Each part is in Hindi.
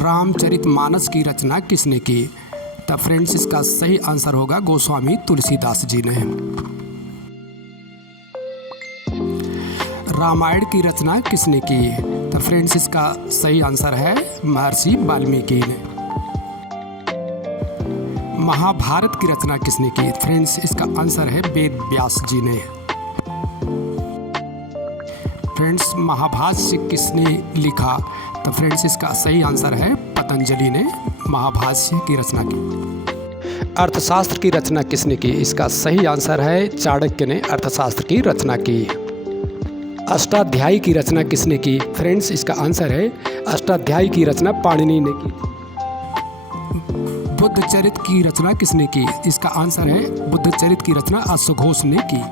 रामचरितमानस की रचना किसने की? तो फ्रेंड्स इसका सही आंसर होगा गोस्वामी तुलसीदास जी ने। रामायण की रचना किसने की? तो फ्रेंड्स इसका सही आंसर है महर्षि वाल्मीकि ने। महाभारत की रचना किसने की? फ्रेंड्स इसका आंसर है वेद व्यास जी ने। फ्रेंड्स महाभाष्य किसने लिखा? तो फ्रेंड्स इसका सही आंसर है पतंजलि ने महाभाष्य की रचना की। अर्थशास्त्र की रचना किसने की? इसका सही आंसर है चाणक्य ने अर्थशास्त्र की रचना की। अष्टाध्यायी की रचना किसने की? फ्रेंड्स इसका आंसर है अष्टाध्यायी की रचना पाणिनि ने की। बुद्धचरित की रचना किसने की? इसका आंसर है बुद्धचरित की रचना अश्वघोष ने की।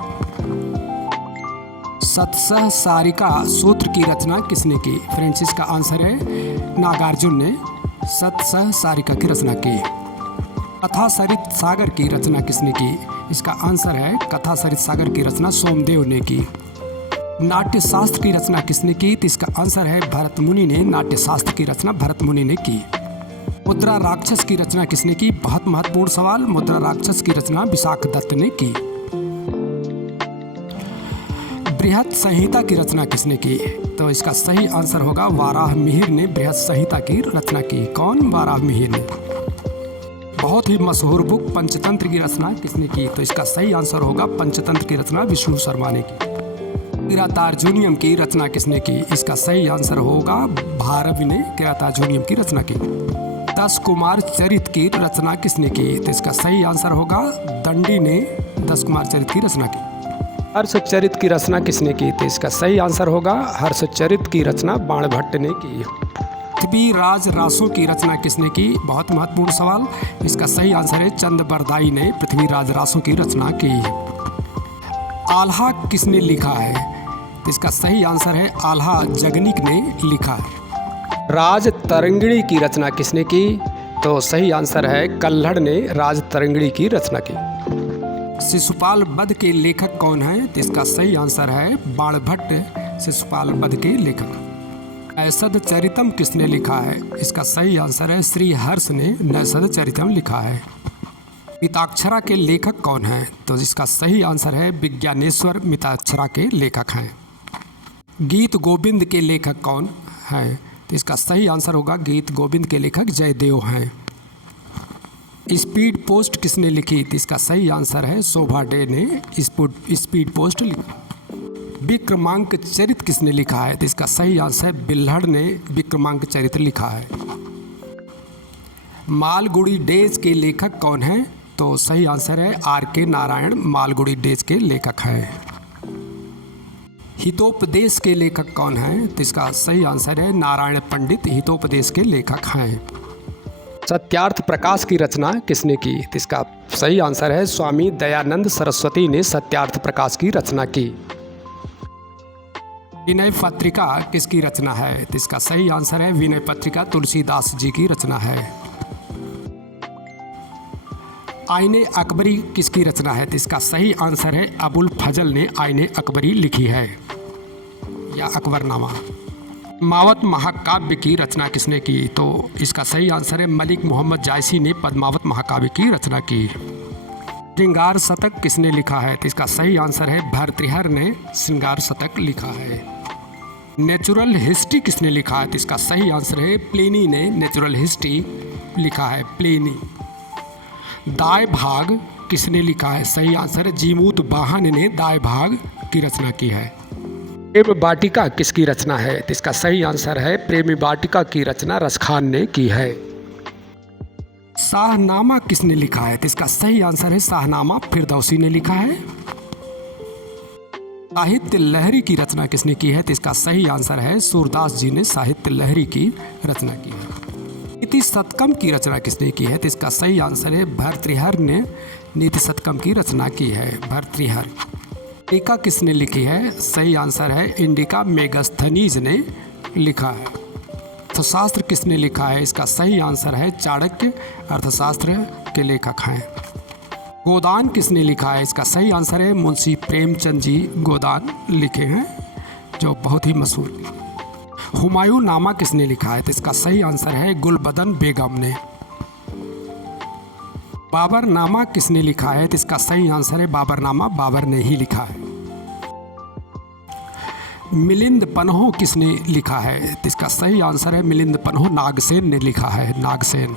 सतसहसारिका सूत्र की रचना किसने की? फ्रेंड्स इसका आंसर है नागार्जुन ने सतसहसारिका की रचना की। कथासरित सागर की रचना किसने की? इसका आंसर है कथासरित सागर की रचना सोमदेव ने की। नाट्यशास्त्र की रचना किसने की? तो इसका आंसर है भरत मुनि ने नाट्यशास्त्र की रचना भरत मुनि ने की। मुद्रा राक्षस की रचना किसने की? बहुत महत्वपूर्ण सवाल। मुद्रा राक्षस की रचना विशाखदत्त ने की। बृहत संहिता की रचना किसने की? तो इसका सही आंसर होगा वाराहमिहिर ने बृहत संहिता की रचना की। कौन? वाराहमिहिर ने। बहुत ही मशहूर बुक पंचतंत्र की रचना किसने की? तो इसका सही आंसर होगा पंचतंत्र की रचना विष्णु शर्मा ने की। किरातार्जुनीयम की रचना किसने की? इसका सही आंसर होगा भारवी ने किरातार्जुनीयम की रचना की। 10 कुमार चरित की रचना किसने की? तो इसका सही आंसर होगा दंडी ने 10 कुमार चरित की रचना की। हर्षचरित की रचना किसने की? तो इसका सही आंसर होगा हर्षचरित की रचना बाणभट्ट ने की। पृथ्वीराज रासों की रचना किसने की? बहुत महत्वपूर्ण सवाल। इसका सही आंसर है चंद्रबरदाई ने पृथ्वीराज रासों की रचना की। आल्हा किसने लिखा है? तो इसका सही आंसर है आल्हा जगनिक ने लिखा है। राज तरंगिणी की रचना किसने की? तो सही आंसर है कल्हड़ ने राज तरंगिणी की रचना की। शिशुपाल वध के लेखक कौन है? तो इसका सही आंसर है बाणभट्ट शिशुपाल वध के लेखक। नैषध चरितम किसने लिखा है? इसका सही आंसर है श्री हर्ष ने नैषध चरितम लिखा है। मिताक्षरा के लेखक कौन हैं? तो इसका सही आंसर है विज्ञानेश्वर मिताक्षरा के लेखक हैं। गीत गोविंद के लेखक कौन हैं? तो इसका सही आंसर होगा गीत गोविंद के लेखक जयदेव हैं। स्पीड पोस्ट किसने लिखी? तो इसका सही आंसर है शोभा डे ने स्पीड पोस्ट लिखा। विक्रमांक चरित किसने लिखा है? तो इसका सही आंसर है बिल्हड़ ने विक्रमांक चरित्र लिखा है। मालगुडी डेज के लेखक कौन हैं? तो सही आंसर है R.K. नारायण मालगुडी डेज के लेखक हैं। हितोपदेश के लेखक कौन हैं? तो इसका सही आंसर है नारायण पंडित हितोपदेश के लेखक हैं। सत्यार्थ प्रकाश की रचना किसने की? तो इसका सही आंसर है स्वामी दयानंद सरस्वती ने सत्यार्थ प्रकाश की रचना की। विनय पत्रिका किसकी रचना है? तो इसका सही आंसर है विनय पत्रिका तुलसीदास जी की रचना है। आईने अकबरी किसकी रचना है? तो इसका सही आंसर है अबुल फजल ने आईने अकबरी लिखी है या अकबरनामा। पद्मावत महाकाव्य की रचना किसने की? तो इसका सही आंसर है मलिक मोहम्मद जायसी ने पद्मावत महाकाव्य की रचना की। श्रृंगार शतक किसने लिखा है? तो इसका सही आंसर है भर्तृहरि ने श्रृंगार शतक लिखा है। नेचुरल हिस्ट्री किसने लिखा है? तो इसका सही आंसर है प्लिनी ने नेचुरल हिस्ट्री लिखा है प्लिनी। दाय भाग किसने लिखा है? सही आंसर है जीमूत वाहन ने दाय भाग की रचना की है। प्रेम वाटिका किसकी रचना है? तो इसका सही आंसर है प्रेम वाटिका की रचना रसखान ने की है। शाहनामा किसने लिखा है? तो इसका सही आंसर है शाहनामा फिरदौसी ने लिखा है। साहित्य लहरी की रचना किसने की है? तो इसका सही आंसर है सूरदास जी ने साहित्य लहरी की रचना की है। नीति शतकम की रचना किसने की है? तो इसका सही आंसर है भर्तृहरि ने नीति शतकम की रचना की है भर्तृहरि। इंडिका किसने लिखी है? सही आंसर है इंडिका मेगास्थनीज ने लिखा है। अर्थशास्त्र किसने लिखा है? इसका सही आंसर है चाणक्य अर्थशास्त्र के लेखक हैं। गोदान किसने लिखा है? इसका सही आंसर है मुंशी प्रेमचंद जी गोदान लिखे हैं जो बहुत ही मशहूर। हुमायूं नामा किसने लिखा है? तो इसका सही आंसर है गुलबदन बेगम ने। बाबर नामा किसने लिखा है? तो इसका सही आंसर है बाबर नामा बाबर ने ही लिखा है। मिलिंद पन्हो किसने लिखा है? तो इसका सही आंसर है मिलिंद पन्हो नागसेन ने लिखा है, नागसेन।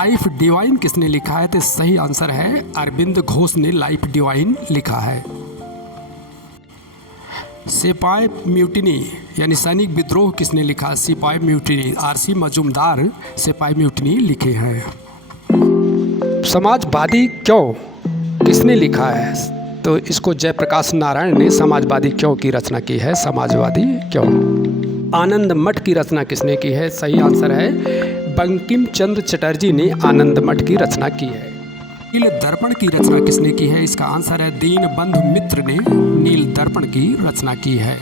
लाइफ डिवाइन किसने लिखा है? तो सही आंसर है अरविंद घोष ने लाइफ डिवाइन लिखा है। सिपाही म्यूटिनी यानी सैनिक विद्रोह किसने लिखा? सिपाही म्यूटिनी आरसी मजूमदार सिपाही म्यूटिनी लिखे हैं। समाजवादी क्यों किसने लिखा है? तो इसको जयप्रकाश नारायण ने समाजवादी क्यों की रचना की है, समाजवादी क्यों। आनंद मठ की रचना किसने की है? सही आंसर है बंकिम चंद्र चटर्जी ने आनंद मठ की रचना की है। नील दर्पण की रचना किसने की है? इसका आंसर है दीन बंधु मित्र ने नील दर्पण की रचना की है।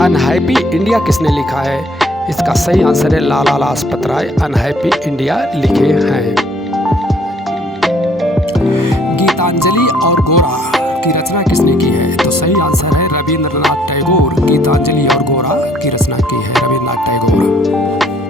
अनहैप्पी इंडिया किसने लिखा है? इसका सही आंसर है लाला लाजपत राय अनहैप्पी इंडिया लिखे हैं। गीतांजलि और गोरा की रचना किसने की है? तो सही आंसर है रविंद्रनाथ टैगोर। गीतांजलि और गोरा की रचना की है रविंद्रनाथ टैगोर।